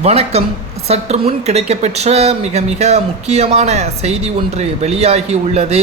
வணக்கம். சற்று முன் கிடைக்கப்பெற்ற மிக முக்கியமான செய்தி ஒன்று வெளியாகி உள்ளது.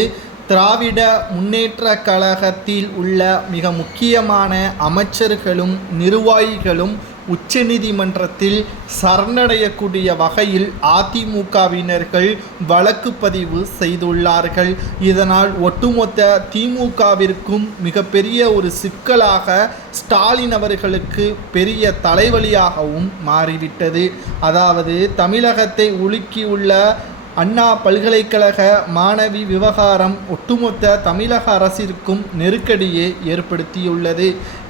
திராவிட முன்னேற்றக் கழகத்தில் உள்ள மிக முக்கியமான அமைச்சர்களும் நிர்வாகிகளும் உச்சநீதிமன்றத்தில் சரணடையக்கூடிய வகையில் அதிமுகவினர்கள் வழக்கு பதிவு செய்துள்ளார்கள். இதனால் ஒட்டுமொத்த திமுகவிற்கும் மிகப்பெரிய ஒரு சிக்கலாக ஸ்டாலின் அவர்களுக்கு பெரிய தலைவலியாகவும் மாறிவிட்டது. அதாவது தமிழகத்தை உலுக்கியுள்ள அண்ணா பல்கலைக்கழக மாணவி விவகாரம் ஒட்டுமொத்த தமிழக அரசிற்கும் நெருக்கடியை ஏற்படுத்தியுள்ளது.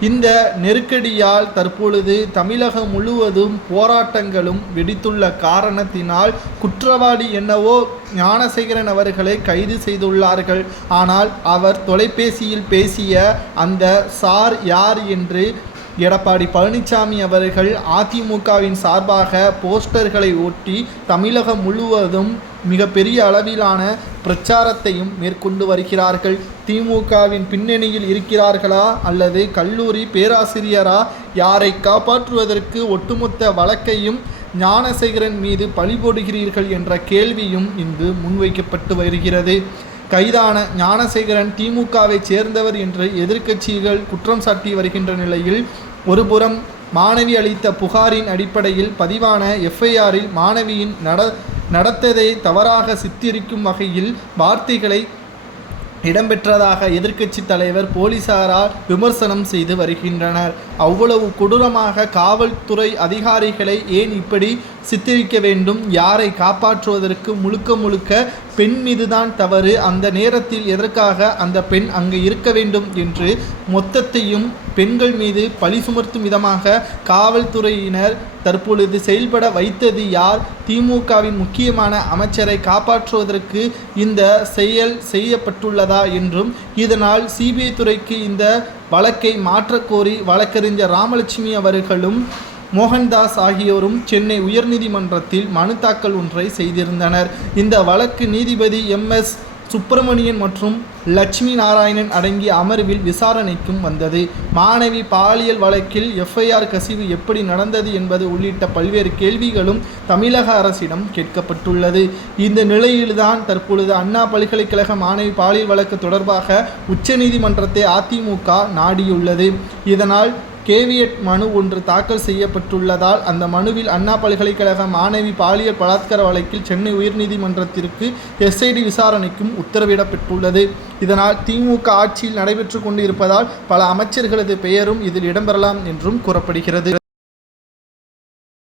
இந்த நெருக்கடியால் தற்பொழுது தமிழகம் முழுவதும் போராட்டங்களும் வெடித்துள்ள காரணத்தினால் குற்றவாளி என்னவோ ஞானசேகரன் அவர்களை கைது செய்துள்ளார்கள். ஆனால் அவர் தொலைபேசியில் பேசிய அந்த சார் யார் என்று எடப்பாடி பழனிசாமி அவர்கள் அதிமுகவின் சார்பாக போஸ்டர்களை ஒட்டி தமிழகம் முழுவதும் மிகப்பெரிய அளவிலான பிரச்சாரத்தையும் மேற்கொண்டு வருகிறார்கள். திமுகவின் பின்னணியில் இருக்கிறார்களா அல்லது கல்லூரி பேராசிரியரா, யாரை காப்பாற்றுவதற்கு ஒட்டுமொத்த வழக்கையும் ஞானசேகரன் மீது பழி போடுகிறீர்கள் என்ற கேள்வியும் இங்கு முன்வைக்கப்பட்டு வருகிறது. கைதான ஞானசேகரன் திமுகவை சேர்ந்தவர் என்று எதிர்க்கட்சிகள் குற்றம் சாட்டி வருகின்ற நிலையில், ஒருபுறம் மாணவி அளித்த புகாரின் அடிப்படையில் பதிவான எஃப்ஐஆரில் மாணவியின் நடத்ததை தவறாக சித்தரிக்கும் வகையில் வார்த்தைகளை இடம்பெற்றதாக எதிர்க்கட்சி தலைவர் போலீசாரால் விமர்சனம் செய்து வருகின்றனர். அவ்வளவு கொடூரமாக காவல்துறை அதிகாரிகளை ஏன் இப்படி சித்தரிக்க வேண்டும்? யாரை காப்பாற்றுவதற்கு முழுக்க பெண் மீதுதான் தவறு. அந்த நேரத்தில் எதற்காக அந்த பெண் அங்கு இருக்க வேண்டும் என்று மொத்தத்தையும் பெண்கள் மீது பழி சுமர்த்தும் விதமாக காவல்துறையினர் தற்பொழுது செயல்பட வைத்தது யார்? திமுகவின் முக்கியமான அமைச்சரை காப்பாற்றுவதற்கு இந்த செயல் செய்யப்பட்டுள்ளதா என்றும், இதனால் சிபிஐ துறைக்கு இந்த வழக்கை மாற்றக்கோரி வழக்கறிஞர் ராமலட்சுமி அவர்களும் மோகன்தாஸ் ஆகியோரும் சென்னை உயர்நீதிமன்றத்தில் மனு தாக்கல் ஒன்றை செய்திருந்தனர். இந்த வழக்கு நீதிபதி MS சுப்பிரமணியன் மற்றும் லட்சுமி நாராயணன் அடங்கிய அமர்வில் விசாரணைக்கும் வந்தது. மாணவி பாலியல் வழக்கில் FIR கசிவு எப்படி நடந்தது என்பது உள்ளிட்ட பல்வேறு கேள்விகளும் தமிழக அரசிடம் கேட்கப்பட்டுள்ளது. இந்த நிலையில்தான் தற்பொழுது அண்ணா பல்கலைக்கழக மாணவி பாலியல் வழக்கு தொடர்பாக உச்சநீதிமன்றத்தை அதிமுக நாடியுள்ளது. இதனால் கேவியட் மனு ஒன்று தாக்கல் செய்யப்பட்டுள்ளதால் அந்த மனுவில் அண்ணா பல்கலைக்கழக மாணவி பாலியல் பலாத்கார வழக்கில் சென்னை உயர்நீதிமன்றத்திற்கு SID விசாரணைக்கும் உத்தரவிடப்பட்டுள்ளது. இதனால் திமுக ஆட்சியில் நடைபெற்று கொண்டு இருப்பதால் பல அமைச்சர்களது பெயரும் இதில் இடம்பெறலாம் என்றும் கூறப்படுகிறது.